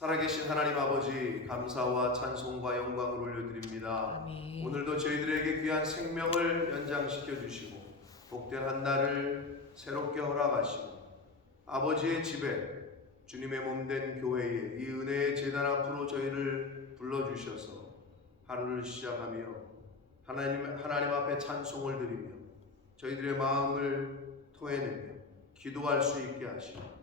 살아계신 하나님 아버지 감사와 찬송과 영광을 올려드립니다. 아멘. 오늘도 저희들에게 귀한 생명을 연장시켜 주시고 복된 한 날을 새롭게 허락하시고 아버지의 집에 주님의 몸된 교회에 이 은혜의 재단 앞으로 저희를 불러주셔서 하루를 시작하며 하나님, 하나님 앞에 찬송을 드리며 저희들의 마음을 토해내며 기도할 수 있게 하시고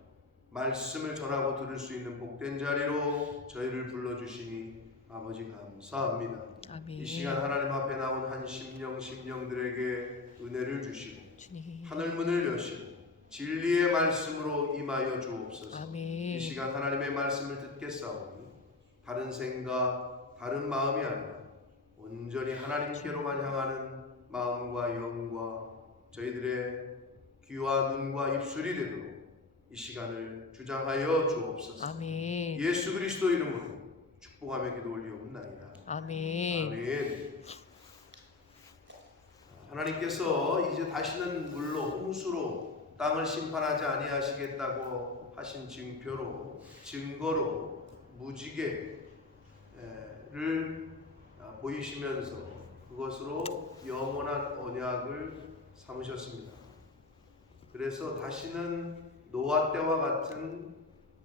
말씀을 전하고 들을 수 있는 복된 자리로 저희를 불러주시니 아버지 감사합니다. 아멘. 이 시간 하나님 앞에 나온 한 심령 심령들에게 은혜를 주시고 주님. 하늘 문을 여시고 진리의 말씀으로 임하여 주옵소서. 아멘. 이 시간 하나님의 말씀을 듣겠사오니 다른 생각, 다른 마음이 아니라 온전히 하나님께로만 향하는 마음과 영과 저희들의 귀와 눈과 입술이 되도록 이 시간을 주장하여 주옵소서. 아멘. 예수 그리스도 이름으로 축복하며 기도 올리옵나이다. 아멘. 아멘. 하나님께서 이제 다시는 물로 홍수로 땅을 심판하지 아니하시겠다고 하신 증표로 증거로 무지개를 보이시면서 그것으로 영원한 언약을 삼으셨습니다. 그래서 다시는 노아 때와 같은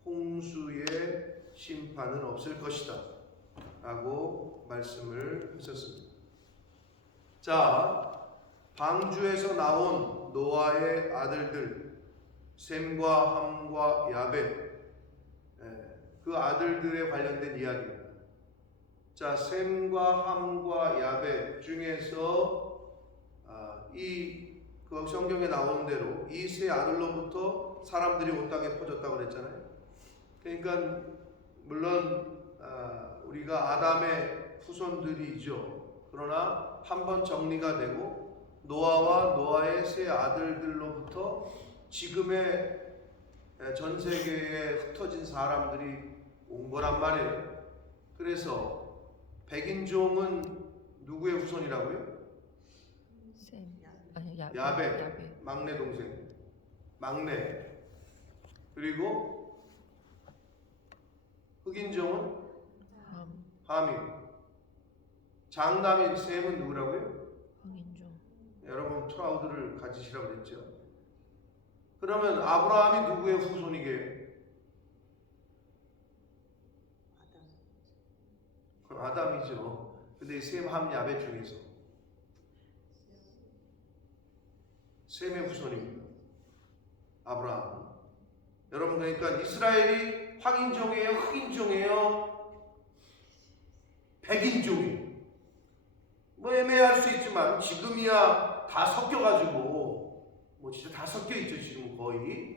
홍수의 심판은 없을 것이다. 라고 말씀을 하셨습니다. 자, 방주에서 나온 노아의 아들들 셈과 함과 야벳 예, 그 아들들에 관련된 이야기입니다. 자, 셈과 함과 야벳 중에서 아, 이그 성경에 나오는 대로 이 세 아들로부터 사람들이 온 땅에 퍼졌다고 그랬잖아요. 그러니까 물론 아, 우리가 아담의 후손들이죠. 그러나 한번 정리가 되고 노아와 노아의 세 아들들로부터 지금의 전 세계에 흩어진 사람들이 온 거란 말이에요. 그래서 백인종은 누구의 후손이라고요? 쌤. 아니 야. 야벳. 야벳. 막내 동생. 막내. 그리고 흑인종은 함. 함이. 장남인 셈은 누구라고요? 황인종. 여러분 트라우드를 가지시라고 그랬죠. 그러면 아브라함이 누구의 후손이게? 아담이죠. 근데 셈, 함, 야벳 중에서 셈의 후손입니다. 아브라함. 여러분 그러니까 이스라엘이 황인종이에요, 흑인종이에요, 백인종이에요. 뭐 애매할 수 있지만 지금이야 다 섞여가지고 뭐 진짜 다 섞여 있죠 지금 거의.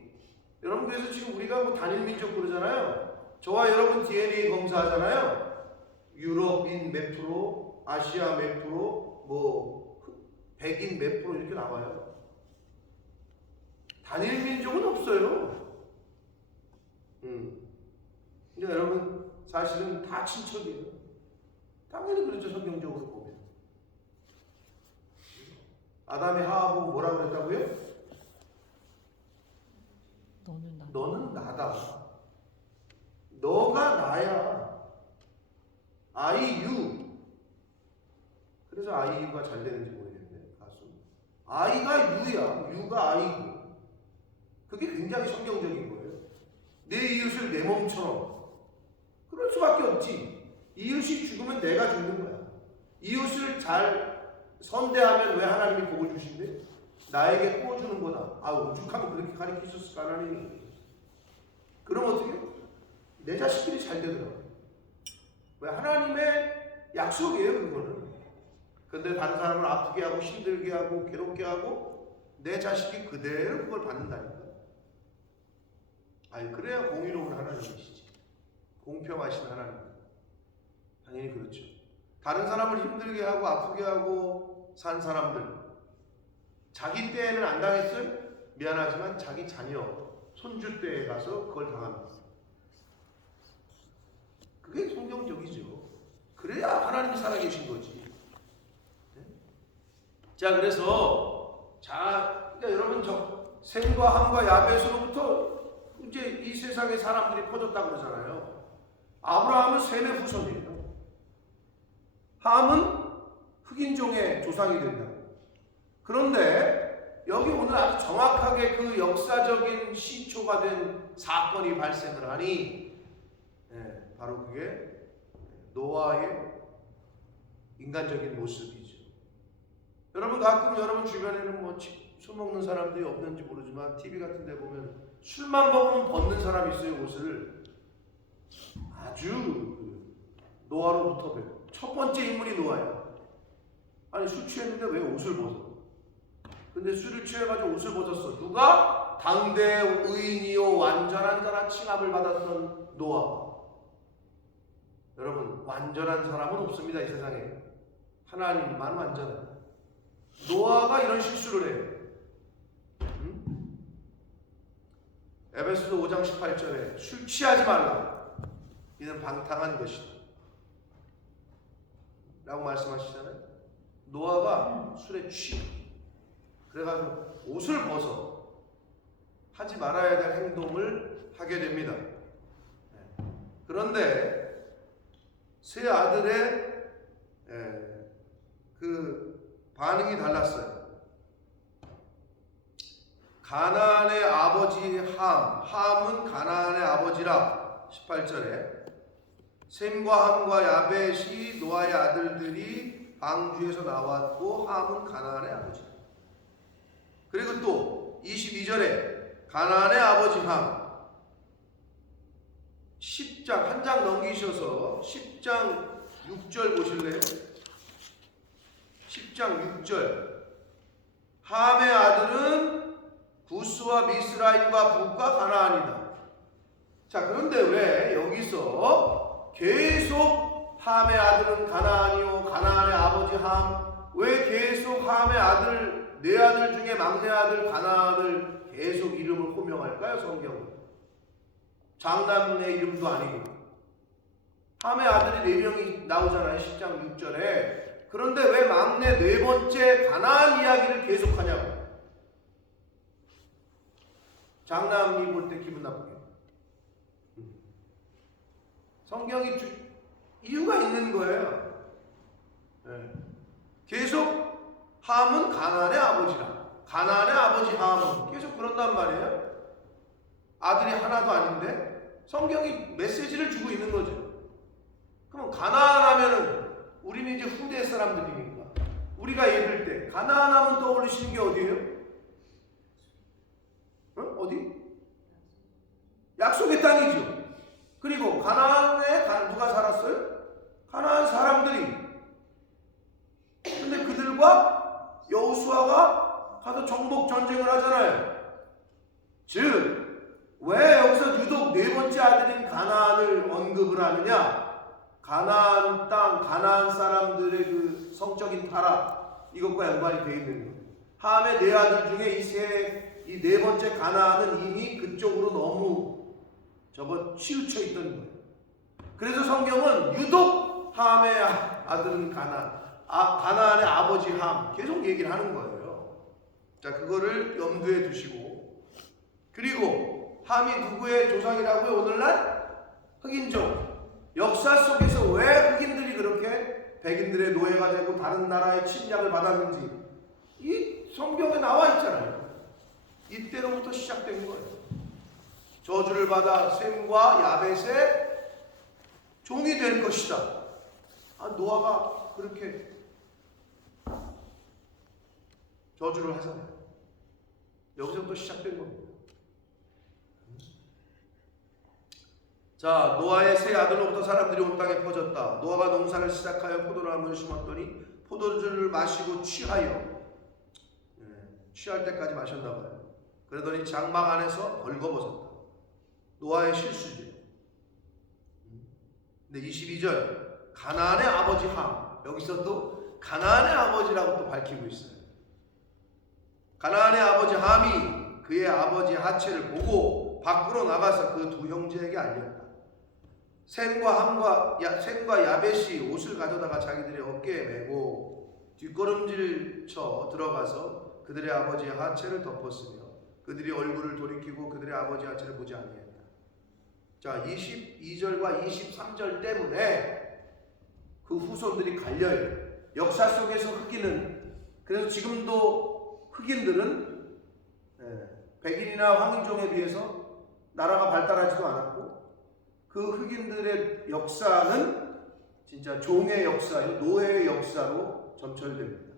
여러분 그래서 지금 우리가 뭐 단일 민족 그러잖아요. 저와 여러분 DNA 검사하잖아요. 유럽인 몇 프로, 아시아 몇 프로, 뭐 백인 몇 프로 이렇게 나와요. 단일 민족은 없어요. 음. 근데 여러분 사실은 다 친척이에요. 당연히 그렇죠 성경적으로 보면. 아담이 하하고 뭐라 그랬다고요? 너는 나. 너는 나다. 너가 나야. 아이유. 그래서 아이유가 잘 되는지 모르겠네 가수. 아이가 유야. 유가 아이고. 그게 굉장히 성경적인 거예요. 내 이웃을 내 몸처럼. 그럴 수밖에 없지. 이웃이 죽으면 내가 죽는 거야. 이웃을 잘 선대하면 왜 하나님이 복을 주신대? 나에게 구워주는 거다. 아, 오죽하면 그렇게 가르치셨을까, 하나님이. 그럼 어떻게? 내 자식들이 잘 되더라고요. 왜 하나님의 약속이에요, 그거는. 근데 다른 사람을 아프게 하고, 힘들게 하고, 괴롭게 하고, 내 자식이 그대로 그걸 받는다니까. 아니, 그래야 공의로운 하나님이시지. 공평하신 하나님. 당연히 그렇죠. 다른 사람을 힘들게 하고, 아프게 하고, 산 사람들. 자기 때에는 안 당했어요? 미안하지만 자기 자녀, 손주 때에 가서 그걸 당합니다. 그게 성경적이죠. 그래야 하나님이 살아계신 거지. 네? 자, 그래서 자, 그러니까 여러분 저 셈과 함과 야벳으로부터 이제 이 세상의 사람들이 퍼졌다 그러잖아요. 셈의 후손이에요. 함은 흑인종의 조상이 된다. 그런데 여기 오늘 아주 정확하게 그 역사적인 시초가 된 사건이 발생을 하니 예, 바로 그게 노아의 인간적인 모습이죠. 여러분 가끔 여러분 주변에는 뭐술 먹는 사람들이 없는지 모르지만 TV 같은 데 보면 술만 먹으면 벗는 사람이 있어요 옷을 아주 그 노아로부터 배워. 첫 번째 인물이 노아야. 아니 술 취했는데 왜 옷을 벗어? 근데 술을 취해가지고 옷을 벗었어. 누가? 당대 의인이요 완전한 자라 칭함을 받았던 노아. 여러분 완전한 사람은 없습니다 이 세상에. 하나님만 완전하다. 노아가 이런 실수를 해요. 응? 에베소서 5장 18절에 술 취하지 말라. 이는 방탕한 것이다. 라고 말씀하시잖아요. 노아가 술에 취해. 그래가지고 옷을 벗어 하지 말아야 될 행동을 하게 됩니다. 네. 그런데 세 아들의 에, 그 반응이 달랐어요. 가나안의 아버지 함, 함은 가나안의 아버지라 18절에 셈과 함과 야벳이 노아의 아들들이 방주에서 나왔고 함은 가나안의 아버지. 그리고 또 22절에 가나안의 아버지 함 10장 한 장 넘기셔서 10장 6절 보실래요? 10장 6절 함의 아들은 구스와 미스라임과 북과 가나안이다. 자 그런데 왜 여기서 계속 함의 아들은 가나안이요 가나안의 아버지 함. 왜 계속 함의 아들 네 아들 중에 막내 아들 가나안을 계속 이름을 호명할까요 성경은? 장남의 이름도 아니고. 함의 아들이 네 명이 나오잖아요 10장 6절에. 그런데 왜 막내 네 번째 가나안 이야기를 계속하냐고. 장남이 볼 때 기분 나쁘게 성경이 주, 이유가 있는 거예요. 네. 계속 함은 가나안의 아버지라. 가나안의 아버지 함은 계속 그런단 말이에요. 아들이 하나도 아닌데 성경이 메시지를 주고 있는 거죠. 그럼 가나안 하면은 우리는 이제 후대 사람들이니까 우리가 예를 때 하면 떠올리시는 게 어디예요? 응? 어디? 약속의 땅이죠. 그리고 가나안에 가- 누가 살았어요? 가나안 사람들이. 근데 그들과 여호수아가 가서 정복 전쟁을 하잖아요. 즉, 왜 여기서 유독 네 번째 아들인 가나안을 언급을 하느냐? 가나안 땅, 가나안 사람들의 그 성적인 타락 연관이 되어 있는 거예요. 함의 네 아들 중에 이 세, 이 네 번째 가나안은 이미 그쪽으로 너무 저거 치우쳐 있던 거예요. 그래서 성경은 유독 함의 아- 아들은 가나, 아, 가나안의 아버지 함 계속 얘기를 하는 거예요. 자 그거를 염두에 두시고 그리고 함이 누구의 조상이라고요? 오늘날 흑인족 역사 속에서 왜 흑인들이 그렇게 백인들의 노예가 되고 다른 나라의 침략을 받았는지 이 성경에 나와 있잖아요. 이때로부터 시작된 거예요. 저주를 받아 셈과 야벳의 종이 될 것이다. 아, 노아가 그렇게 저주를 하잖아요. 여기서부터 시작된 겁니다. 자, 노아의 세 아들로부터 사람들이 온 땅에 퍼졌다. 노아가 농사를 시작하여 포도나무를 심었더니 포도주를 마시고 취하여 예, 취할 때까지 마셨나 봐요. 그러더니 장막 안에서 벌거벗었다. 노아의 실수죠. 근데 22절 가나안의 아버지 함 여기서도 가나안의 아버지라고 또 밝히고 있어요. 가나안의 아버지 함이 그의 아버지 하체를 보고 밖으로 나가서 그 두 형제에게 알렸다. 셈과 함과 야, 셈과 야벳이 옷을 가져다가 자기들의 어깨에 메고 뒷걸음질 쳐 들어가서 그들의 아버지의 하체를 덮었으며 그들이 얼굴을 돌이키고 그들의 아버지 하체를 보지 아니했다. 자, 22절과 23절 때문에 그 후손들이 갈려요. 역사 속에서 흑인은 그래서 지금도 흑인들은 예, 백인이나 황인종에 비해서 나라가 발달하지도 않았고 그 흑인들의 역사는 진짜 종의 역사요, 노예의 역사로 점철됩니다.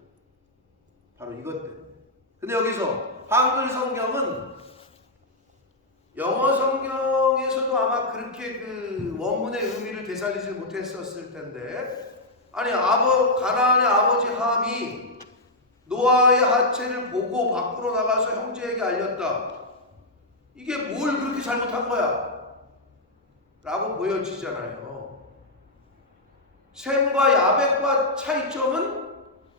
바로 이것 때문에. 근데 여기서 한글 성경은 영어 성경에서도 아마 그렇게 그 원문의 의미를 되살리지 못했었을 텐데 아니 아버 가나안의 아버지 함이 노아의 하체를 보고 밖으로 나가서 형제에게 알렸다. 이게 뭘 그렇게 잘못한 거야? 라고 보여지잖아요. 셈과 야벳과 차이점은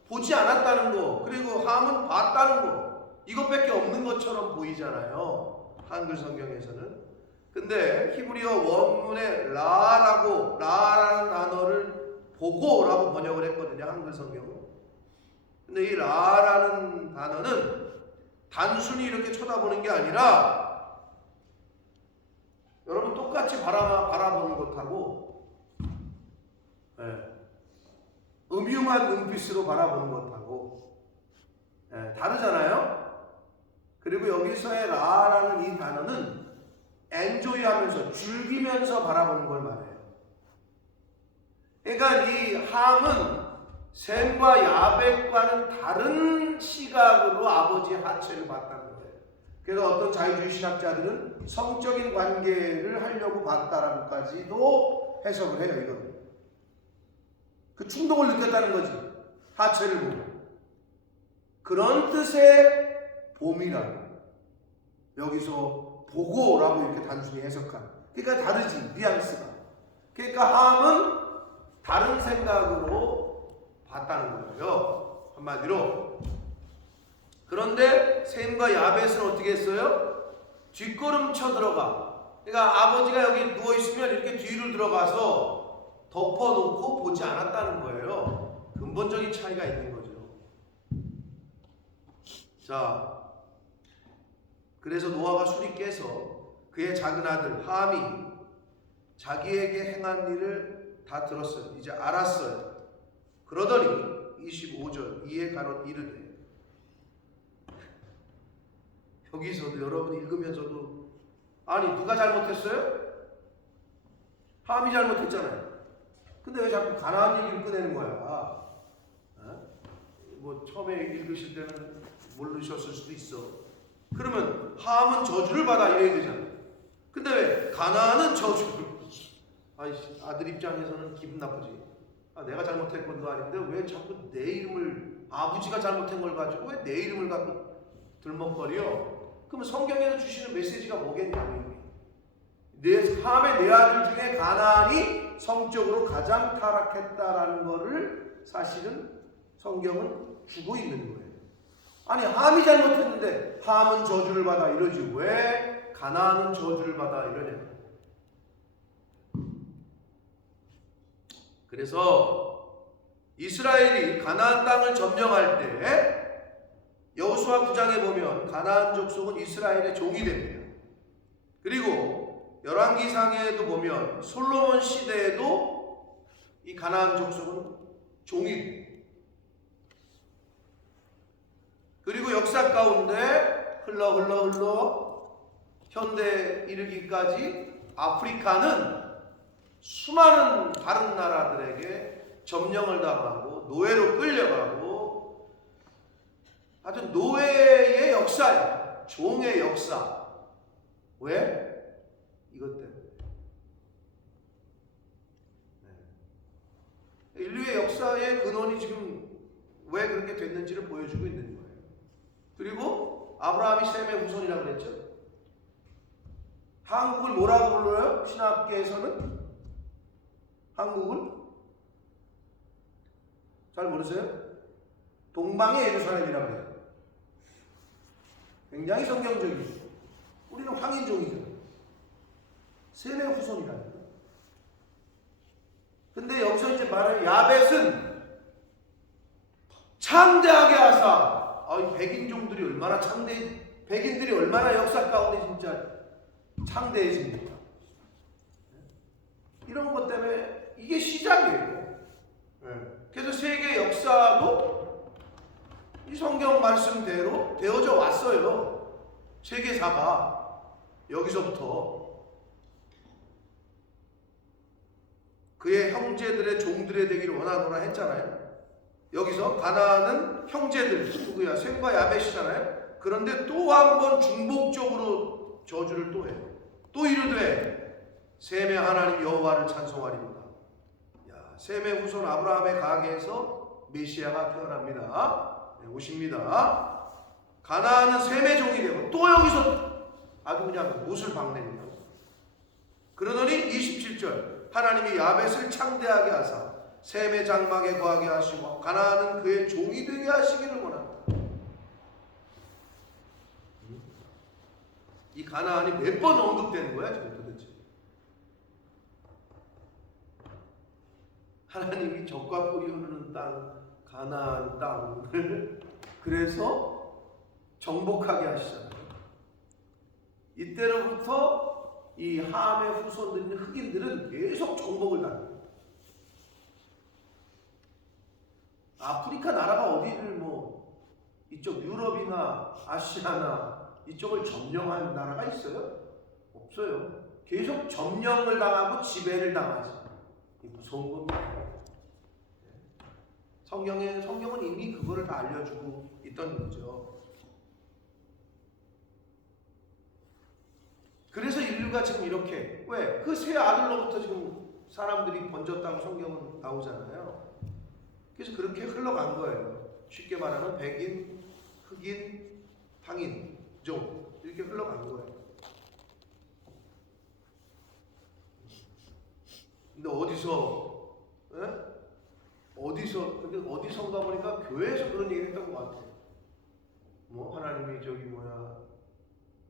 보지 않았다는 거, 그리고 함은 봤다는 거, 이것밖에 없는 것처럼 보이잖아요. 한글 성경에서는. 근데 히브리어 원문에 라라고, 라라는 단어를 보고라고 번역을 했거든요. 한글 성경은. 근데 이 라라는 단어는 단순히 이렇게 쳐다보는 게 아니라 똑같이 바라, 바라보는 것하고 예, 음흉한 눈빛으로 바라보는 것하고 예, 다르잖아요. 그리고 여기서의 라라는 이 단어는 엔조이하면서 즐기면서 바라보는 걸 말해요. 그러니까 이 함은 셈과 야벳과는 다른 시각으로 아버지 하체를 봤다는 거예요. 그래서 어떤 자유주의 신학자들은 성적인 관계를 하려고 봤다라고까지도 해석을 해요. 이거는. 그 충동을 느꼈다는 거지. 하체를 보고. 그런 뜻의 봄이라고. 여기서 보고라고 이렇게 단순히 해석한. 그러니까 다르지. 뉘앙스가. 그러니까 함은 다른 생각으로 봤다는 거예요. 한마디로. 그런데 셈과 야벳은 어떻게 했어요? 뒷걸음 쳐 들어가. 그러니까 아버지가 여기 누워 있으면 이렇게 뒤로 들어가서 덮어놓고 보지 않았다는 거예요. 근본적인 차이가 있는 거죠. 자, 그래서 노아가 술이 깨서 그의 작은 아들 함이 자기에게 행한 일을 다 들었어요. 이제 알았어요. 그러더니 25절 이에 가롯 이르되 여기서도 여러분 읽으면서도 아니 누가 잘못했어요? 함이 잘못했잖아요. 근데 왜 자꾸 가나안 얘기를 꺼내는 거야? 어? 뭐 처음에 읽으실 때는 모르셨을 수도 있어. 그러면 함은 저주를 받아 이래야 되잖아. 근데 왜 가나안은 저주를? 아이 아들 입장에서는 기분 나쁘지. 아, 내가 잘못한 건도 아닌데 왜 자꾸 내 이름을 아버지가 잘못한 걸 가지고 왜 내 이름을 갖고 들먹거려? 그러면 성경에서 주시는 메시지가 뭐겠냐면 내 함의 네 아들 중에 가나안이 성적으로 가장 타락했다라는 것을 사실은 성경은 주고 있는 거예요. 아니 함이 잘못했는데 함은 저주를 받아 이러지 왜 가나안은 저주를 받아 이러냐? 그래서 이스라엘이 가나안 땅을 점령할 때 여호수아 9장에 보면 가나안 족속은 이스라엘의 종이 됩니다. 그리고 열왕기상에도 보면 솔로몬 시대에도 이 가나안 족속은 종이. 그리고 역사 가운데 흘러 흘러 흘러 현대 이르기까지 아프리카는 수많은 다른 나라들에게 점령을 당하고 노예로 끌려가고 아주 노예의 역사야. 종의 역사. 왜? 이것 때문에. 네. 인류의 역사의 근원이 지금 왜 그렇게 됐는지를 보여주고 있는 거예요. 그리고 아브라함이 셈의 후손이라고 그랬죠. 한국을 뭐라고 불러요? 신학계에서는 한국을 잘 모르세요? 동방의 예루살렘이라고 해요. 굉장히 성경적이죠. 우리는 황인종이죠. 셈의 후손이라니까. 근데 여기서 이제 말하는 야벳은 창대하게 하사. 아, 이 백인종들이 얼마나 창대, 백인들이 얼마나 역사 가운데 진짜 창대해집니까? 이런 것 때문에 이게 시작이에요. 예. 그래서 세계 역사도 이 성경 말씀대로 되어져 왔어요. 세계사가 여기서부터 그의 형제들의 종들의 되기를 원하노라 했잖아요. 여기서 가나안은 형제들 누구야? 셈과 야벳이잖아요. 그런데 또 한 번 중복적으로 저주를 또 해요. 또 이르되 셈의 하나님 여호와를 찬송하리로다. 야, 셈의 후손 아브라함의 가게에서 메시아가 태어납니다. 네, 오십니다. 가나안은 셈의 종이 되고 또 여기서 아주 그냥 못을 박냅니다. 그러더니 27절 하나님이 야벳을 창대하게 하사 셈의 장막에 거하게 하시고 가나안은 그의 종이 되게 하시기를 원한다. 이 가나안이 몇 번 언급되는 거야 지금 도대체? 하나님이 적과 꿀이 흐르는 땅 가나안 땅을 그래서 정복하게 하시잖아요. 이때로부터 이 함의 후손들 흑인들은 계속 정복을 당해요. 아프리카 나라가 어디를 뭐 이쪽 유럽이나 아시아나 이쪽을 점령한 나라가 있어요? 없어요. 계속 점령을 당하고 지배를 당하지. 이 무서운 겁니다. 성경에 성경은 이미 그거를 다 알려주고 있던 거죠. 그래서 인류가 지금 이렇게 왜? 그 세 아들로부터 지금 사람들이 번졌다고 성경은 나오잖아요. 그래서 그렇게 흘러간 거예요. 쉽게 말하면 백인, 흑인, 황인, 종 이렇게 흘러간 거예요. 근데 어디서 예? 어디서 근데 어디선가 보니까 교회에서 그런 얘기 했던 것 같아요. 뭐 하나님이 저기 뭐야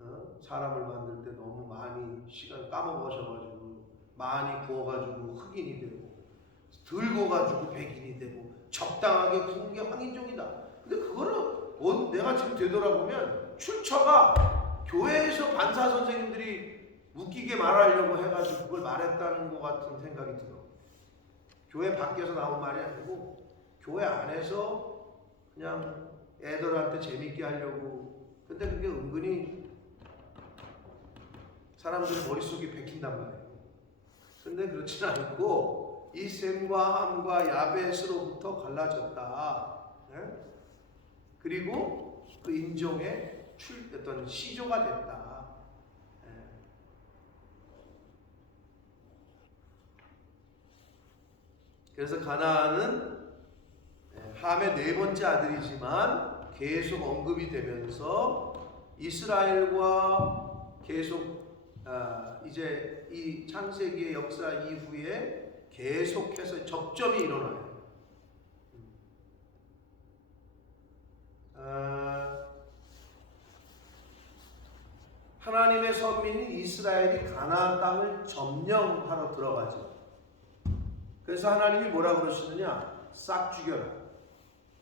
어? 사람을 만들 때 너무 많이 시간 까먹으셔가지고 많이 구워가지고 흑인이 되고 들고 가지고 백인이 되고 적당하게 구운 게 황인종이다. 근데 그거를 어, 내가 지금 되돌아보면 출처가 교회에서 반사 선생님들이 웃기게 말하려고 해가지고 그걸 말했다는 것 같은 생각이 들어. 교회 밖에서 나온 말이 아니고 교회 안에서 그냥 애들한테 재밌게 하려고. 근데 그게 은근히 사람들의 머릿속이 베낀단 말이에요. 근데 그렇진 않고 이 셈과 함과 야벳으로부터 갈라졌다. 예? 그리고 그 인종의 출 어떤 시조가 됐다. 예. 그래서 가나안은 예, 함의 네 번째 아들이지만 계속 언급이 되면서 이스라엘과 계속 아, 이제 이 창세기의 역사 이후에 계속해서 접점이 일어나요. 아, 하나님의 선민인 이스라엘이 가나안 땅을 점령하러 들어가죠. 그래서 하나님이 뭐라 그러시느냐? 싹 죽여라.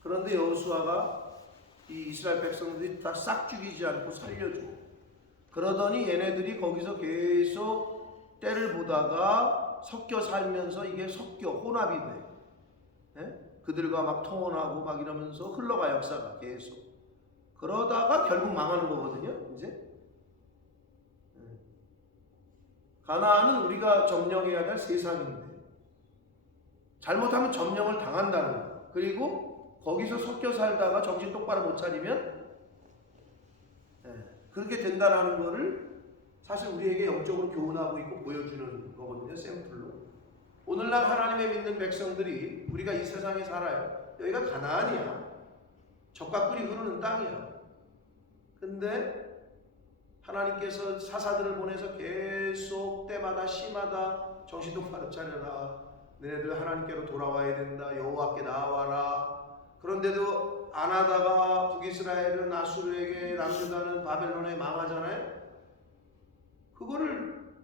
그런데 여호수아가 이 이스라엘 백성들이 다 싹 죽이지 않고 살려줘. 그러더니 얘네들이 거기서 계속 때를 보다가 섞여 살면서 이게 섞여 혼합이 돼. 예? 그들과 막 통혼하고 막 이러면서 흘러가 역사가 계속. 그러다가 결국 망하는 거거든요. 이제 예. 가나안은 우리가 점령해야 될 세상인데 잘못하면 점령을 당한다는 거야. 그리고 거기서 섞여 살다가 정신 똑바로 못 차리면 예, 그렇게 된다라는 거를 사실 우리에게 영적으로 교훈하고 있고 보여주는 거거든요. 샘플로. 오늘날 하나님의 믿는 백성들이 우리가 이 세상에 살아요. 여기가 가나안이야. 적과 꿀이 흐르는 땅이야. 근데 하나님께서 사사들을 보내서 계속 때마다 시마다 정신 똑바로 차려라. 너네들 하나님께로 돌아와야 된다. 여호와께 나와라. 그런데도 안 하다가 북이스라엘은 아수르에게 남유다는 바벨론에 망하잖아요. 그거를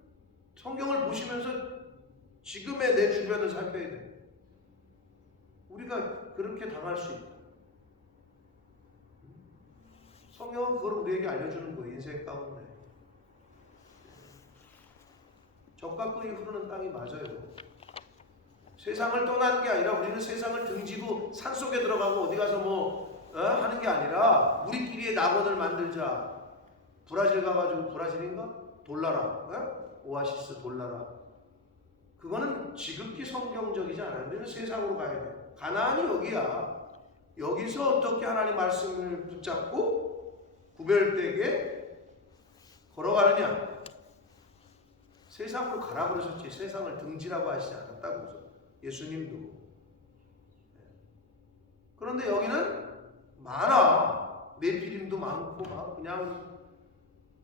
성경을 보시면서 지금의 내 주변을 살펴야 돼. 우리가 그렇게 당할 수 있다. 성경은 그걸 우리에게 알려주는 거예요. 인생 가운데. 적과 꿀이 흐르는 땅이 맞아요. 세상을 떠나는 게 아니라 우리는 세상을 등지고 산 속에 들어가고 어디 가서 뭐 어? 하는 게 아니라 우리끼리의 낙원을 만들자. 브라질 가가지고 브라질인가? 돌라라. 어? 오아시스 돌라라. 그거는 지극히 성경적이지 않아요. 우리는 세상으로 가야 돼. 가나안이 여기야. 여기서 어떻게 하나님 말씀을 붙잡고 구별되게 걸어가느냐? 세상으로 가라 그러셨지 세상을 등지라고 하시지 않았다고 예수님도. 네. 그런데 여기는 많아. 내피림도 많고 막 그냥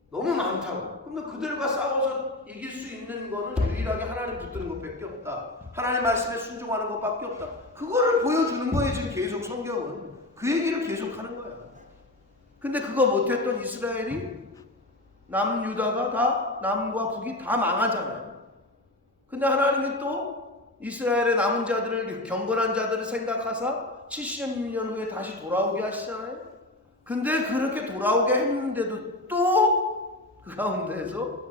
너무 많다고. 그러면 그들과 싸워서 이길 수 있는 거는 유일하게 하나님 붙드는 것밖에 없다. 하나님 말씀에 순종하는 것밖에 없다. 그거를 보여주는 거예요 지금 계속 성경은. 그 얘기를 계속 하는 거야. 근데 그거 못했던 이스라엘이 남 유다가 다 남과 북이 다 망하잖아요. 근데 하나님이 또 이스라엘의 남은 자들을 경건한 자들을 생각하사 70년 후에 다시 돌아오게 하시잖아요. 근데 그렇게 돌아오게 했는데도 또 그 가운데에서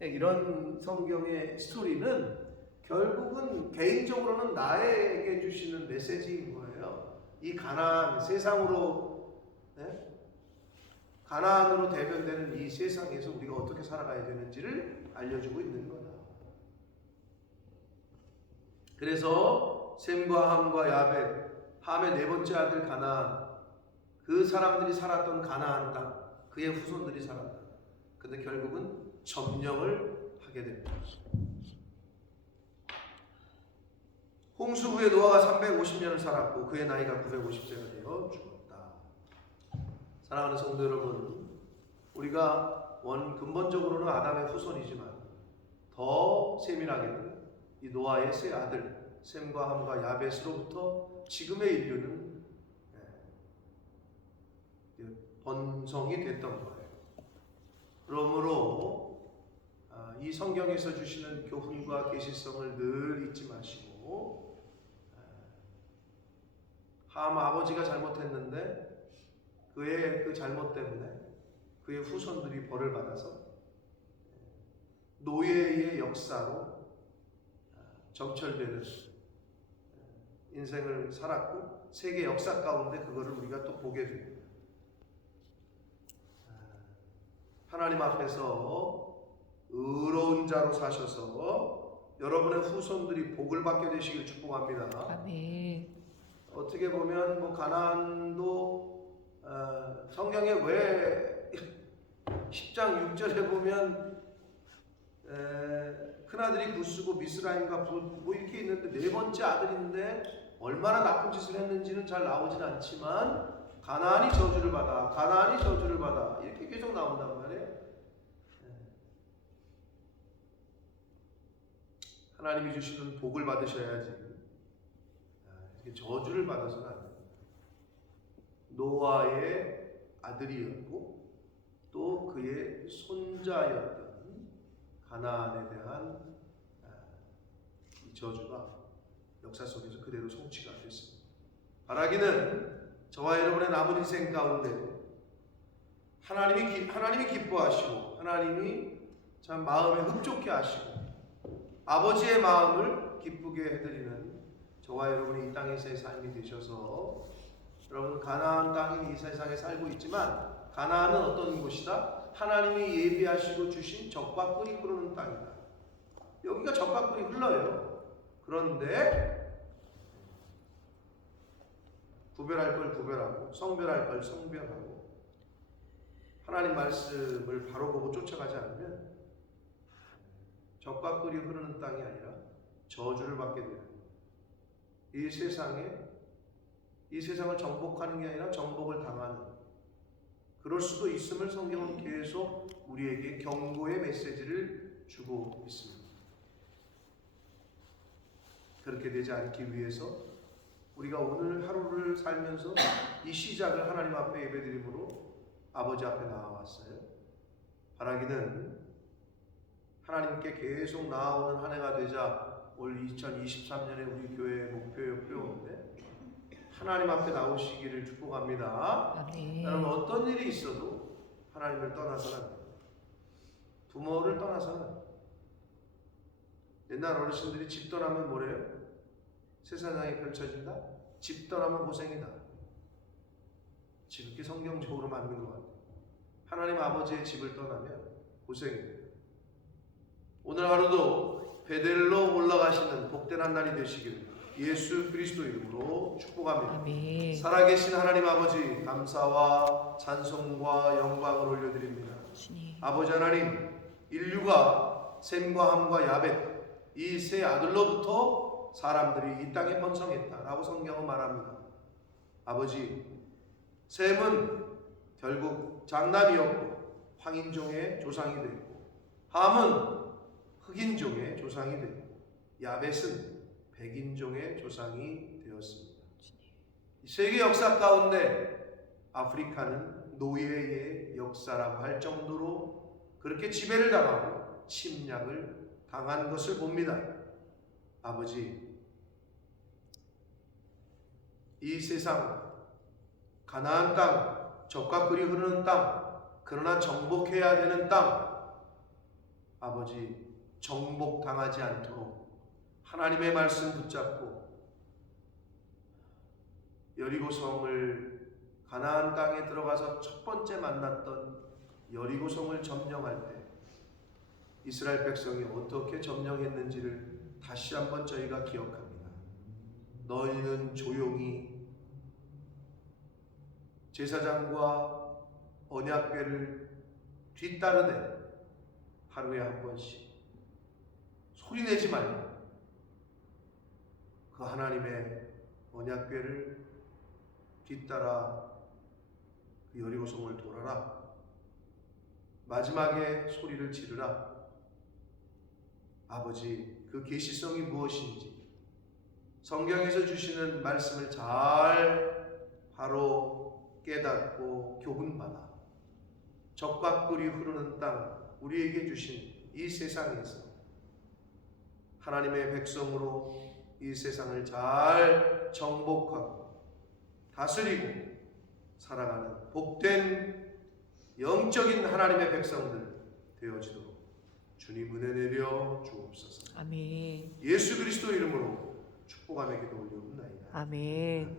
이런 성경의 스토리는 결국은 개인적으로는 나에게 주시는 메시지인 거예요. 이 가난 세상으로 네? 가난으로 대변되는 이 세상에서 우리가 어떻게 살아가야 되는지를 알려주고 있는 거다. 그래서 셈과 함과 야벳, 함의 네 번째 아들 가나안, 그 사람들이 살았던 가나안 땅, 그의 후손들이 살았다. 근데 결국은 점령을 하게 됩니다. 홍수 후에 노아가 350년을 살았고 그의 나이가 950세가 되어 죽었다. 사랑하는 성도 여러분, 우리가 원 근본적으로는 아담의 후손이지만 더 세밀하게는 이 노아의 세 아들 셈과 함과 야벳으로부터 지금의 인류는 예, 번성이 됐던 거예요. 그러므로 아, 이 성경에서 주시는 교훈과 계시성을 늘 잊지 마시고 아, 함 아버지가 잘못했는데 그의 그 잘못 때문에 그의 후손들이 벌을 받아서 노예의 역사로 정철되는 인생을 살았고 세계 역사 가운데 그거를 우리가 또 보게 됩니다. 하나님 앞에서 의로운 자로 사셔서 여러분의 후손들이 복을 받게 되시길 축복합니다. 아멘. 어떻게 보면 뭐 가나안도 어, 성경에 왜 10장 6절에 보면 에, 큰아들이 부수고 미스라임과 부, 뭐 이렇게 있는데 네 번째 아들인데 얼마나 나쁜 짓을 했는지는 잘 나오진 않지만 가나안이 저주를 받아 가나안이 저주를 받아 이렇게 계속 나온단 말이에요. 에. 하나님이 주시는 복을 받으셔야지 아, 저주를 받아서는 안 됩니다. 노아의 아들이었고 또 그의 손자였던 가나안에 대한 아, 이 저주가 역사 속에서 그대로 성취가 됐습니다. 바라기는 저와 여러분의 남은 인생 가운데 하나님이 기, 하나님이 기뻐하시고 하나님이 참 마음에 흡족해 하시고 아버지의 마음을 기쁘게 해드리는 저와 여러분이 이 땅에서의 삶이 되셔서 여러분 가나안 땅인 이 세상에 살고 있지만 가나안은 어떤 곳이다? 하나님이 예비하시고 주신 적과 꿀이 흐르는 땅이다. 여기가 적과 꿀이 흘러요. 그런데 구별할 걸 구별하고 성별할 걸 성별하고 하나님 말씀을 바로 보고 쫓아가지 않으면 적과 꿀이 흐르는 땅이 아니라 저주를 받게 되는 이 세상에 이 세상을 정복하는 게 아니라 정복을 당하는 그럴 수도 있음을 성경은 계속 우리에게 경고의 메시지를 주고 있습니다. 그렇게 되지 않기 위해서 우리가 오늘 하루를 살면서 이 시작을 하나님 앞에 예배드림으로 아버지 앞에 나와왔어요. 바라기는 하나님께 계속 나아오는 한 해가 되자 올 2023년에 우리 교회의 목표였는데 하나님 앞에 나오시기를 축복합니다. 아멘. 여러분 어떤 일이 있어도 하나님을 떠나서는. 부모를 떠나서는 옛날 어르신들이 집 떠나면 뭐래요? 세상이 펼쳐진다? 집 떠나면 고생이다. 지극히 성경적으로 맞는 것 같아요. 하나님 아버지의 집을 떠나면 고생이에요. 오늘 하루도 베델로 올라가시는 복된 한 날이 되시길 예수 그리스도 이름으로 축복합니다. 아멘. 살아계신 하나님 아버지 감사와 찬송과 영광을 올려드립니다. 주님. 아버지 하나님 인류가 셈과 함과 야벳 이 세 아들로부터 사람들이 이 땅에 번성했다라고 성경은 말합니다. 아버지 셈은 결국 장남이었고 황인종의 조상이 됐고 함은 흑인종의 조상이 됐고 야벳은 백인종의 조상이 되었습니다. 이 세계 역사 가운데 아프리카는 노예의 역사라고 할 정도로 그렇게 지배를 당하고 침략을 당한 것을 봅니다. 아버지, 이 세상 가나안 땅, 적과 꿀이 흐르는 땅, 그러나 정복해야 되는 땅, 아버지 정복 당하지 않도록 하나님의 말씀 붙잡고 여리고 성을 가나안 땅에 들어가서 첫 번째 만났던 여리고 성을 점령할 때 이스라엘 백성이 어떻게 점령했는지를 다시 한번 저희가 기억합니다. 너희는 조용히 제사장과 언약궤를 뒤따르되 하루에 한 번씩 소리 내지 말고 그 하나님의 언약궤를 뒤따라 그 여리고성을 돌아라. 마지막에 소리를 지르라. 아버지, 그 계시성이 무엇인지 성경에서 주시는 말씀을 잘 바로 깨닫고 교훈받아 적과 꿀이 흐르는 땅 우리에게 주신 이 세상에서 하나님의 백성으로 이 세상을 잘 정복하고 다스리고 살아가는 복된 영적인 하나님의 백성들 되어지도록 주님 은혜 내려 주옵소서. 아멘. 예수 그리스도 이름으로 축복하며 기도 올리옵나이다. 아멘.